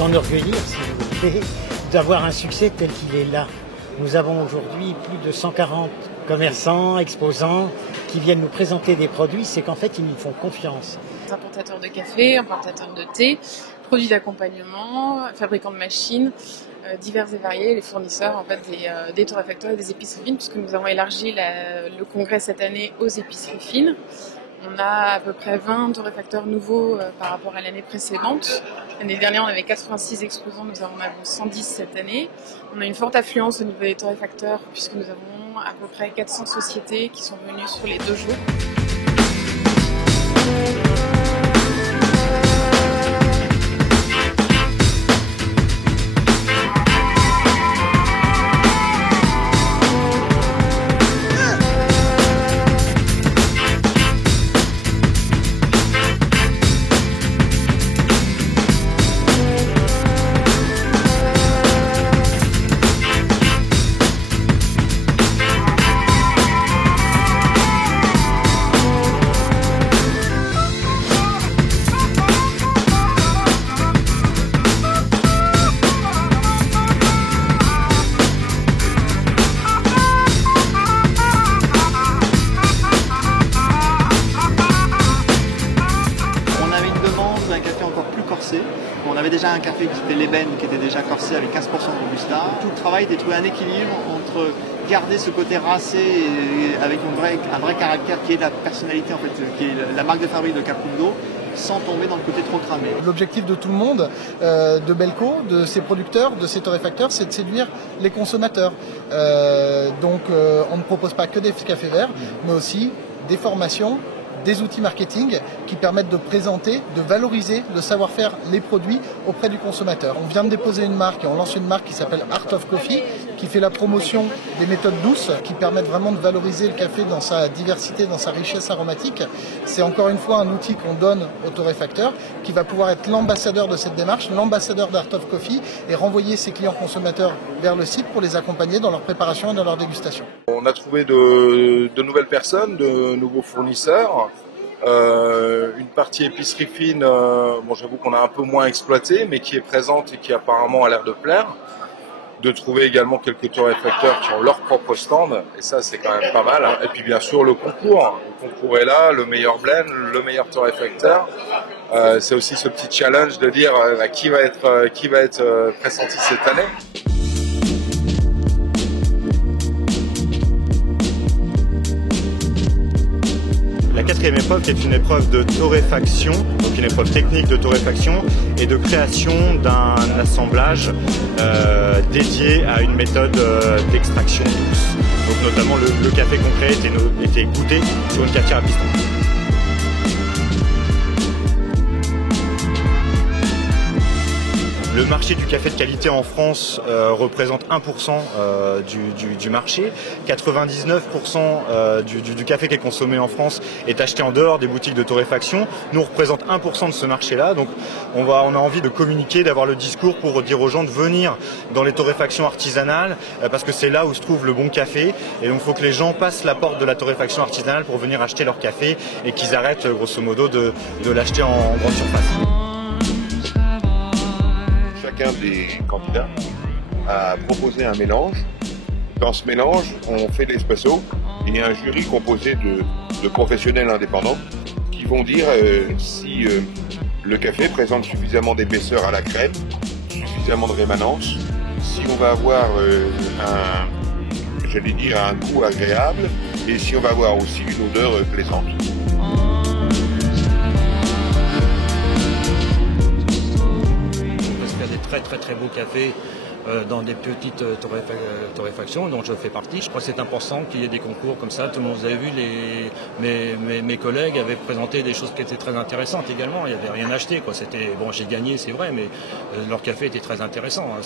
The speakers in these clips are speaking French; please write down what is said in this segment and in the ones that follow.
s'enorgueillir, si vous voulez, d'avoir un succès tel qu'il est là. Nous avons aujourd'hui plus de 140 commerçants, exposants, qui viennent nous présenter des produits, c'est qu'en fait, ils nous font confiance. Importateurs de café, importateurs de thé, produits d'accompagnement, fabricants de machines, divers et variés, les fournisseurs en fait, des torréfacteurs et des épiceries fines, puisque nous avons élargi le congrès cette année aux épiceries fines. On a à peu près 20 torréfacteurs nouveaux par rapport à l'année précédente. L'année dernière, on avait 86 exposants, nous en avons 110 cette année. On a une forte affluence au niveau des torréfacteurs, puisque nous avons à peu près 400 sociétés qui sont venues sur les 2 jours. On avait déjà un café qui était l'ébène, qui était déjà corsé avec 15% de robusta. Tout le travail était de trouver un équilibre entre garder ce côté racé et avec un vrai caractère qui est la personnalité, en fait, qui est la marque de fabrique de Capundo, sans tomber dans le côté trop cramé. L'objectif de tout le monde, de Belco, de ses producteurs, de ses torréfacteurs, c'est de séduire les consommateurs. Donc on ne propose pas que des cafés verts, mais aussi des formations, des outils marketing qui permettent de présenter, de valoriser le savoir-faire, les produits auprès du consommateur. On vient de déposer une marque et on lance une marque qui s'appelle Art of Coffee, qui fait la promotion des méthodes douces, qui permettent vraiment de valoriser le café dans sa diversité, dans sa richesse aromatique. C'est encore une fois un outil qu'on donne au torréfacteur, qui va pouvoir être l'ambassadeur de cette démarche, l'ambassadeur d'Art of Coffee, et renvoyer ses clients consommateurs vers le site pour les accompagner dans leur préparation et dans leur dégustation. On a trouvé de nouvelles personnes, de nouveaux fournisseurs. Une partie épicerie fine, bon, j'avoue qu'on a un peu moins exploité, mais qui est présente et qui apparemment a l'air de plaire. De trouver également quelques torréfacteurs qui ont leur propre stand, et ça c'est quand même pas mal. Hein. Et puis bien sûr le concours est là, le meilleur blend, le meilleur torréfacteur. C'est aussi ce petit challenge de dire qui va être pressenti cette année. La quatrième épreuve qui est une épreuve de torréfaction, donc une épreuve technique de torréfaction et de création d'un assemblage dédié à une méthode d'extraction douce. Donc notamment le café concret était goûté sur une cafetière à piston. Le marché du café de qualité en France représente 1% du marché. 99% du café qui est consommé en France est acheté en dehors des boutiques de torréfaction. Nous, on représente 1% de ce marché-là. Donc on a envie de communiquer, d'avoir le discours pour dire aux gens de venir dans les torréfactions artisanales parce que c'est là où se trouve le bon café. Et donc il faut que les gens passent la porte de la torréfaction artisanale pour venir acheter leur café et qu'ils arrêtent grosso modo de l'acheter en grande surface. Chacun des candidats a proposé un mélange. Dans ce mélange, on fait l'espresso et il y a un jury composé de professionnels indépendants qui vont dire si le café présente suffisamment d'épaisseur à la crème, suffisamment de rémanence, si on va avoir un goût agréable et si on va avoir aussi une odeur plaisante. Très beau café dans des petites torréfactions dont je fais partie. Je crois que c'est important qu'il y ait des concours comme ça. Tout le monde, vous avez vu, mes collègues avaient présenté des choses qui étaient très intéressantes également. Il n'y avait rien acheté, quoi. Bon, j'ai gagné, c'est vrai, mais leur café était très intéressant. Hein.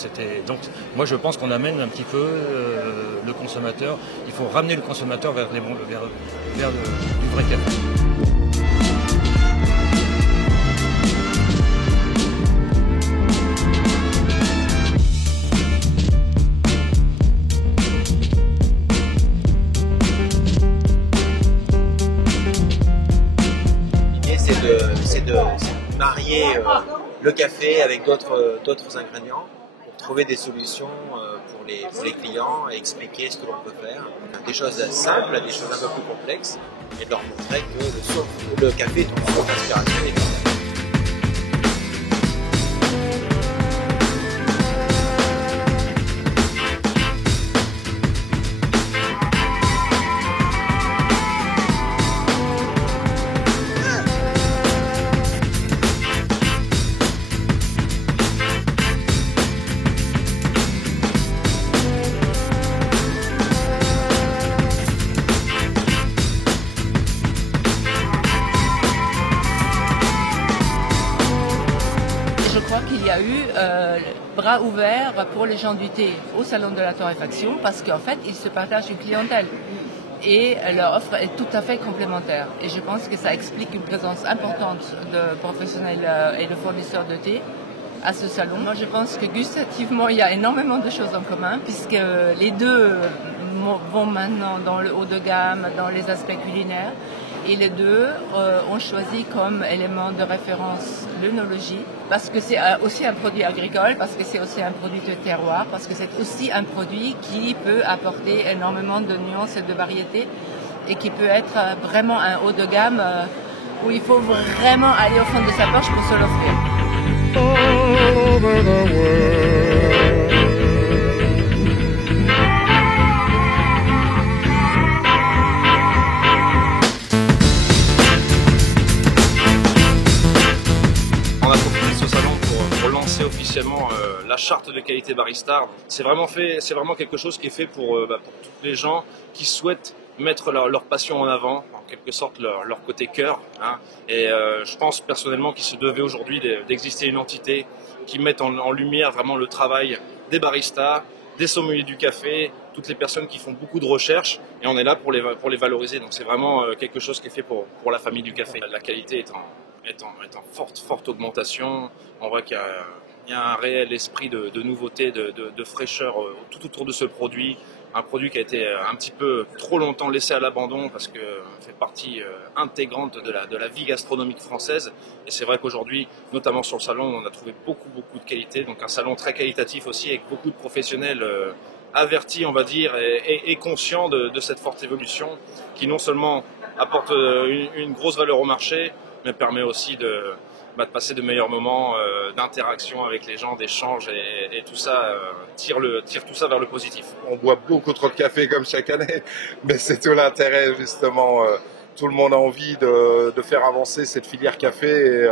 Donc moi je pense qu'on amène un petit peu le consommateur. Il faut ramener le consommateur vers du vrai café. C'est de marier le café avec d'autres ingrédients pour trouver des solutions pour les clients et expliquer ce que l'on peut faire. Des choses simples, des choses un peu plus complexes et de leur montrer que le café est une source d'inspiration. Je crois qu'il y a eu bras ouverts pour les gens du thé au salon de la torréfaction parce qu'en fait, ils se partagent une clientèle et leur offre est tout à fait complémentaire. Et je pense que ça explique une présence importante de professionnels et de fournisseurs de thé à ce salon. Moi, je pense que gustativement, il y a énormément de choses en commun puisque les deux vont maintenant dans le haut de gamme, dans les aspects culinaires. Et les deux ont choisi comme élément de référence l'œnologie, parce que c'est aussi un produit agricole, parce que c'est aussi un produit de terroir, parce que c'est aussi un produit qui peut apporter énormément de nuances et de variétés, et qui peut être vraiment un haut de gamme où il faut vraiment aller au fond de sa poche pour se l'offrir. All over the world. Officiellement la charte de qualité Baristar. C'est vraiment quelque chose qui est fait pour tous les gens qui souhaitent mettre leur passion en avant, en quelque sorte leur côté cœur. Hein. Et je pense personnellement qu'il se devait aujourd'hui d'exister une entité qui mette en lumière vraiment le travail des baristas, des sommeliers du café, toutes les personnes qui font beaucoup de recherches, et on est là pour les valoriser. Donc c'est vraiment quelque chose qui est fait pour la famille du café. La qualité est en forte augmentation. On voit qu'il y a un réel esprit de nouveauté, de fraîcheur tout autour de ce produit. Un produit qui a été un petit peu trop longtemps laissé à l'abandon parce que fait partie intégrante de la vie gastronomique française. Et c'est vrai qu'aujourd'hui, notamment sur le salon, on a trouvé beaucoup de qualité. Donc un salon très qualitatif aussi, avec beaucoup de professionnels avertis, on va dire, et conscients de cette forte évolution qui non seulement apporte une grosse valeur au marché, mais permet aussi de passer de meilleurs moments d'interaction avec les gens, d'échange, et tout ça tire tout ça vers le positif. On boit beaucoup trop de café comme chaque année, mais c'est tout l'intérêt justement. Tout le monde a envie de faire avancer cette filière café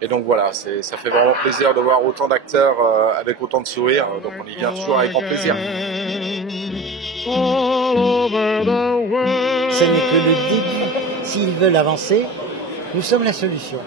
et donc voilà, ça fait vraiment plaisir de voir autant d'acteurs avec autant de sourires, donc on y vient toujours avec grand plaisir. Ce n'est que le début. S'ils veulent avancer, nous sommes la solution.